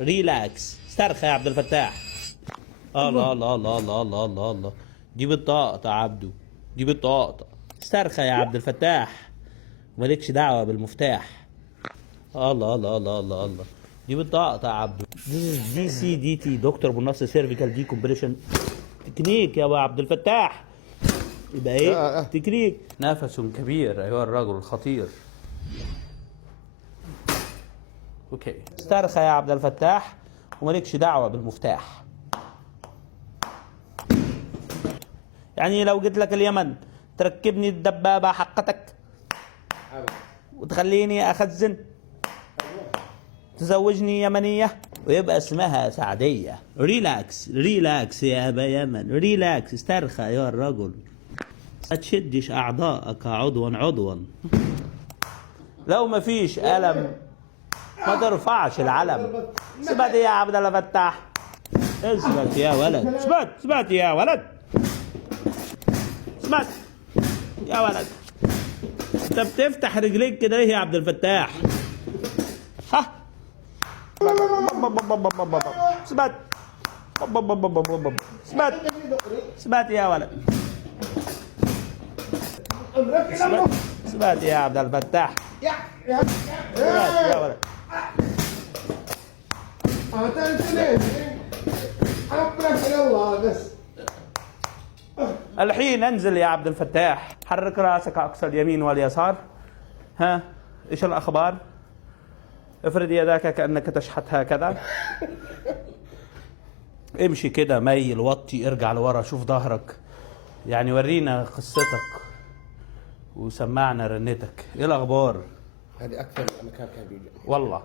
ريلاكس، استرخى يا عبد الفتاح. الله الله الله الله الله الله الله، دي بتطقطق يا عبدو، دي بتطقطق. استرخى يا عبد الفتاح، مالكش دعوة بالمفتاح. الله الله الله الله الله، دي بتطقطق يا عبدو. دي سي دي تي، دكتور بالنص سيرفيكال دي كومبريشن تكنيك يا ابو عبد الفتاح. يبقى ايه؟ تكنيك. نفس كبير ايها الرجل الخطير. اوكي، استرخى يا عبد الفتاح ومالكش دعوه بالمفتاح. يعني لو جيت لك اليمن تركبني الدبابه حقتك وتخليني اخزن، تزوجني يمنيه ويبقى اسمها سعديه. ريلاكس ريلاكس يا ابا يمن، ريلاكس، استرخى يا الرجل. ما تشدش اعضائك عضوا عضوا. لو ما فيش الم ما ترفعش العلم. اثبت يا عبد الفتاح، اثبت يا ولد، اثبت اثبت يا ولد، اثبت يا ولد. انت بتفتح رجليك كده ليه يا عبد الفتاح؟ ها، اثبت اثبت اثبت يا ولد، اثبت يا عبد الفتاح، اثبت يا ولد. الحين انزل يا عبد الفتاح، حرك راسك اقصى اليمين واليسار. ها، ايش الاخبار؟ افرد يداك كانك تشحت هكذا. امشي كده، ميل، وطي، ارجع لورا، شوف ظهرك. يعني ورينا قصتك وسمعنا رنتك. ايه الاخبار؟ هذه اكثر مكان كان بيوجع والله.